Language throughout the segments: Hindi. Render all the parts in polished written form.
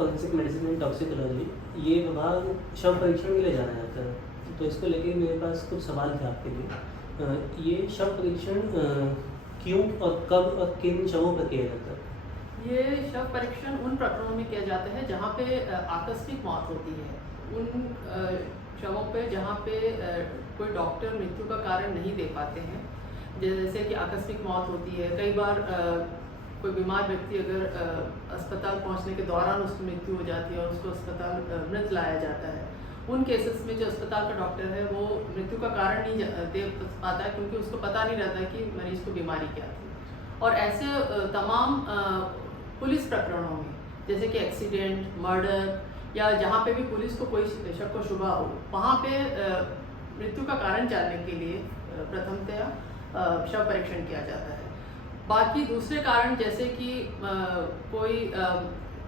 फॉरेंसिक मेडिसिन एंड टॉक्सिकोलॉजी, ये विभाग शव परीक्षण के लिए जाना जाता है। तो इसको लेके मेरे पास कुछ सवाल थे आपके लिए। ये शव परीक्षण क्यों और कब और किन शवों पर किया जाता है? ये शव परीक्षण उन प्रकरणों में किया जाता है जहाँ पे आकस्मिक मौत होती है। उन शवों पे जहाँ पे कोई डॉक्टर मृत्यु का कारण नहीं दे पाते हैं, जैसे कि आकस्मिक मौत होती है। कई बार कोई बीमार व्यक्ति अगर अस्पताल पहुँचने के दौरान उसकी मृत्यु हो जाती है और उसको अस्पताल मृत लाया जाता है। उन केसेस में जो अस्पताल का डॉक्टर है वो मृत्यु का कारण नहीं दे पाता है, क्योंकि उसको पता नहीं रहता कि मरीज को बीमारी क्या थी। और ऐसे तमाम पुलिस प्रकरणों में, जैसे कि एक्सीडेंट, मर्डर या जहाँ पे भी पुलिस को कोई शक व शुबा हो, वहाँ पे मृत्यु का कारण जानने के लिए प्रथमतया शव परीक्षण किया जाता है। बाकी दूसरे कारण, जैसे कि कोई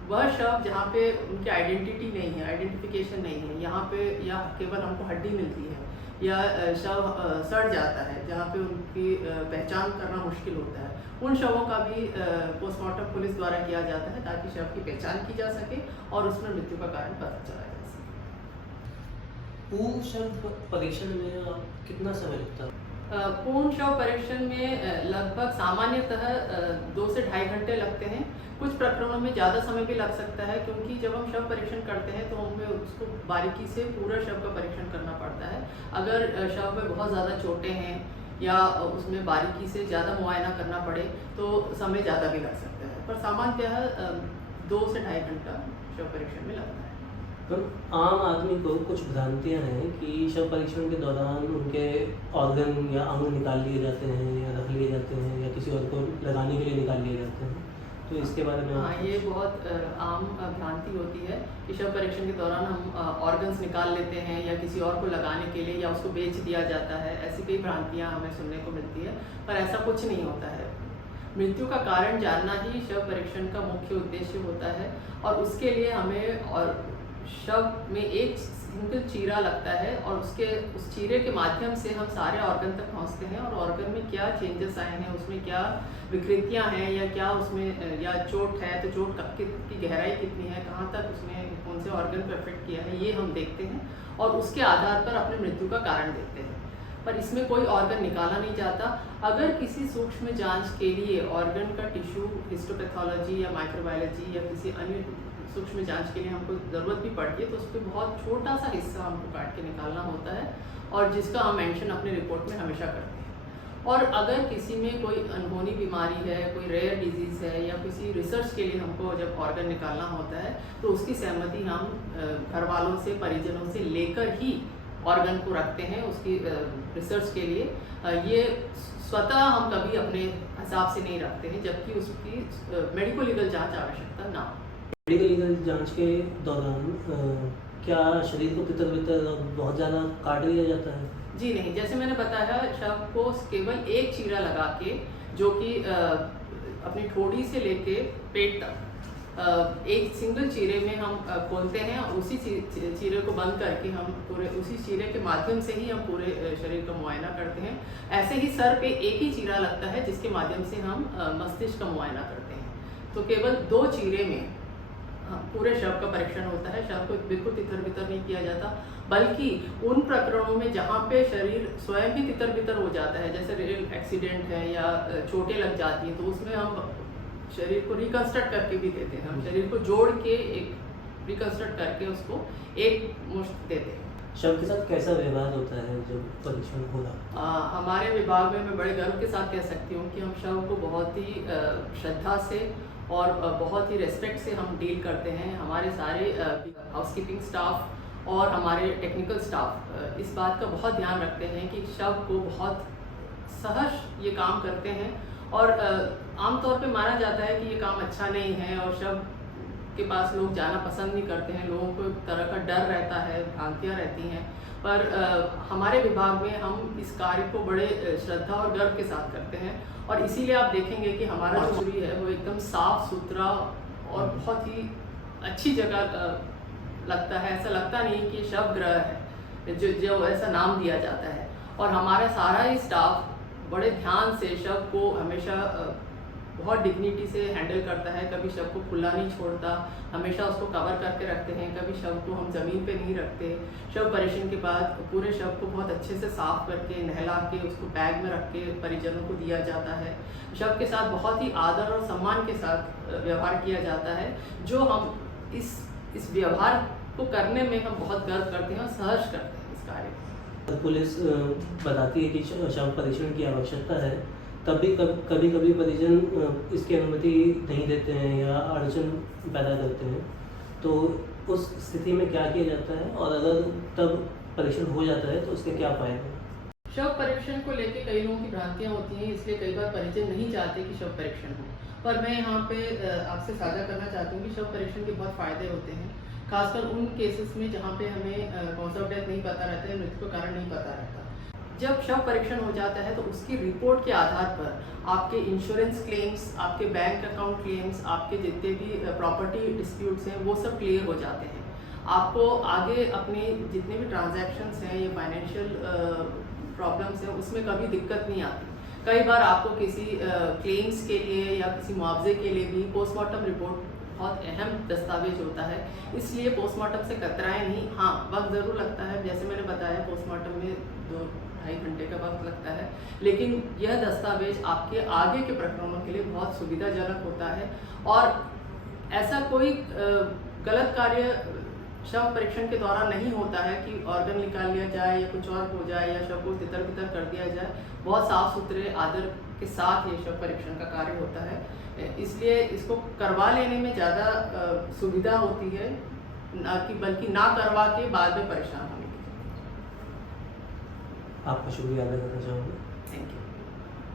वह शव जहाँ पे उनकी आइडेंटिटी नहीं है, आइडेंटिफिकेशन नहीं है, यहाँ पे या केवल हमको हड्डी मिलती है, या शव सड़ जाता है जहाँ पे उनकी पहचान करना मुश्किल होता है, उन शवों का भी पोस्टमार्टम पुलिस द्वारा किया जाता है, ताकि शव की पहचान की जा सके और उसमें मृत्यु का कारण पता चला जा सके। पूर्ण शव परीक्षण में कितना समय लगता है? पूर्ण शव परीक्षण में लगभग सामान्यतः 2 से ढाई घंटे लगते हैं। कुछ प्रकरणों में ज़्यादा समय भी लग सकता है, क्योंकि जब हम शव परीक्षण करते हैं तो हमें उसको बारीकी से पूरा शव का परीक्षण करना पड़ता है। अगर शव में बहुत ज़्यादा चोटें हैं या उसमें बारीकी से ज़्यादा मुआयना करना पड़े तो समय ज़्यादा भी लग सकता है, पर सामान्यतः 2 से ढाई घंटा शव परीक्षण में लगता है। तो आम आदमी को कुछ भ्रांतियाँ हैं कि शव परीक्षण के दौरान उनके ऑर्गन या अंग निकाल लिए जाते हैं या रख लिए जाते हैं या किसी और को लगाने के लिए निकाल लिए जाते हैं, तो इसके बारे में हाँ, ये बहुत आम भ्रांति होती है कि शव परीक्षण के दौरान हम ऑर्गन्स निकाल लेते हैं या किसी और को लगाने के लिए, या उसको बेच दिया जाता है। ऐसी कई भ्रांतियाँ हमें सुनने को मिलती है, पर ऐसा कुछ नहीं होता है। मृत्यु का कारण जानना ही शव परीक्षण का मुख्य उद्देश्य होता है, और उसके लिए हमें और शव में एक सिंगल चीरा लगता है, और उस चीरे के माध्यम से हम सारे ऑर्गन तक पहुंचते हैं, और ऑर्गन में क्या चेंजेस आए हैं, उसमें क्या विकृतियां हैं, या क्या उसमें या चोट है तो चोट की गहराई कितनी है, कहाँ तक उसने कौन से ऑर्गन पर इफेक्ट किया है, ये हम देखते हैं और उसके आधार पर अपने मृत्यु का कारण देखते हैं। पर इसमें कोई ऑर्गन निकाला नहीं जाता। अगर किसी सूक्ष्म जांच के लिए ऑर्गन का टिश्यू हिस्टोपैथोलॉजी या माइक्रोबायोलॉजी या किसी अन्य सूक्ष्म जांच के लिए हमको ज़रूरत भी पड़ती है, तो उस पर बहुत छोटा सा हिस्सा हमको काट के निकालना होता है, और जिसका हम मेंशन अपने रिपोर्ट में हमेशा करते हैं। और अगर किसी में कोई अनहोनी बीमारी है, कोई रेयर डिजीज़ है, या किसी रिसर्च के लिए हमको जब ऑर्गन निकालना होता है, तो उसकी सहमति हम घर वालों से, परिजनों से लेकर ही ऑर्गन को रखते हैं उसकी रिसर्च के लिए। ये स्वतः हम कभी अपने हिसाब से नहीं रखते हैं, जबकि उसकी मेडिको लीगल जाँच आवश्यकता ना हो। मेडिकल लीगल जांच के दौरान क्या शरीर को तितर-बितर बहुत ज़्यादा काट दिया जाता है? जी नहीं, जैसे मैंने बताया, शव को केवल एक चीरा लगा के, जो कि अपनी ठोड़ी से लेके पेट तक एक सिंगल चीरे में हम खोलते हैं, और उसी चीरे को बंद करके हम पूरे उसी चीरे के माध्यम से ही हम पूरे शरीर का मुआयना करते हैं। ऐसे ही सर पे एक ही चीरा लगता है, जिसके माध्यम से हम मस्तिष्क का मुआयना करते हैं। तो केवल 2 चीरे में पूरे शव का परीक्षण होता है। शव को बिल्कुल तितर-बितर नहीं किया जाता, बल्कि उन प्रकरणों में जहाँ पे शरीर स्वयं ही तितर-बितर हो जाता है, जैसे रेल एक्सीडेंट है या चोटें लग जाती हैं, तो उसमें हम शरीर को रिकंस्ट्रक्ट करके भी देते हैं। हम शरीर को जोड़ के एक रिकंस्ट्रक्ट करके उसको एक मुश्त देते हैं। शव के साथ कैसा व्यवहार होता है जब परीक्षण हो रहा? हमारे विभाग में मैं बड़े गर्व के साथ कह सकती हूँ कि हम शव को बहुत ही श्रद्धा से और बहुत ही रेस्पेक्ट से हम डील करते हैं। हमारे सारे हाउसकीपिंग स्टाफ और हमारे टेक्निकल स्टाफ इस बात का बहुत ध्यान रखते हैं कि शव को बहुत सहज ये काम करते हैं, और आमतौर पे माना जाता है कि ये काम अच्छा नहीं है और शव के पास लोग जाना पसंद नहीं करते हैं, लोगों को एक तरह का डर रहता है, भ्रांतियाँ रहती हैं। पर हमारे विभाग में हम इस कार्य को बड़े श्रद्धा और गर्व के साथ करते हैं, और इसीलिए आप देखेंगे कि हमारा जो चूड़ी है वो एकदम साफ सुथरा और बहुत ही अच्छी जगह लगता है। ऐसा लगता नहीं कि शव ग्रह है जो ऐसा नाम दिया जाता है। और हमारा सारा ही स्टाफ बड़े ध्यान से शव को हमेशा बहुत डिग्निटी से हैंडल करता है, कभी शव को खुला नहीं छोड़ता, हमेशा उसको कवर करके रखते हैं, कभी शव को हम ज़मीन पे नहीं रखते। शव परीक्षण के बाद पूरे शव को बहुत अच्छे से साफ करके नहला के उसको बैग में रख के परिजनों को दिया जाता है। शव के साथ बहुत ही आदर और सम्मान के साथ व्यवहार किया जाता है, जो हम इस व्यवहार को करने में हम बहुत गर्व करते हैं और सहर्ष करते हैं इस कार्य को। पुलिस बताती है कि शव परीक्षण की आवश्यकता है, तब भी कभी कभी परिजन इसकी अनुमति नहीं देते हैं या अड़चन पैदा करते हैं, तो उस स्थिति में क्या किया जाता है, और अगर तब परीक्षण हो जाता है तो उसके क्या फायदे हैं? शव परीक्षण को लेकर कई लोगों की भ्रांतियां होती हैं, इसलिए कई बार परिजन नहीं चाहते कि शव परीक्षण हो, पर मैं यहाँ पे आपसे साझा करना चाहती हूँ कि शव परीक्षण के बहुत फ़ायदे होते हैं, खासकर उन केसेस में जहाँ पे हमें कॉज ऑफ डेथ नहीं पता रहता है, मृत्यु का कारण नहीं पता रहता। जब शव परीक्षण हो जाता है तो उसकी रिपोर्ट के आधार पर आपके इंश्योरेंस क्लेम्स, आपके बैंक अकाउंट क्लेम्स, आपके जितने भी प्रॉपर्टी डिस्प्यूट्स हैं वो सब क्लियर हो जाते हैं। आपको आगे अपने जितने भी ट्रांजैक्शंस हैं या फाइनेंशियल प्रॉब्लम्स हैं उसमें कभी दिक्कत नहीं आती। कई बार आपको किसी क्लेम्स के लिए या किसी मुआवजे के लिए भी पोस्टमार्टम रिपोर्ट बहुत अहम दस्तावेज होता है, इसलिए पोस्टमार्टम से कतराएं नहीं। हाँ, वक्त ज़रूर लगता है, जैसे मैंने बताया पोस्टमार्टम में 2-2.5 घंटे का वक्त लगता है, लेकिन यह दस्तावेज आपके आगे के प्रकरणों के लिए बहुत सुविधाजनक होता है। और ऐसा कोई गलत कार्य शव परीक्षण के दौरान नहीं होता है कि ऑर्गन निकाल लिया जाए या कुछ और हो जाए या शव को तितर बितर कर दिया जाए। बहुत साफ सुथरे आदर के साथ ये शव परीक्षण का कार्य होता है, इसलिए इसको करवा लेने में ज़्यादा सुविधा होती है, ना कि बल्कि ना करवा के बाद में परेशान होने की। आपका शुक्रिया अदा करना चाहूँगा। Thank you.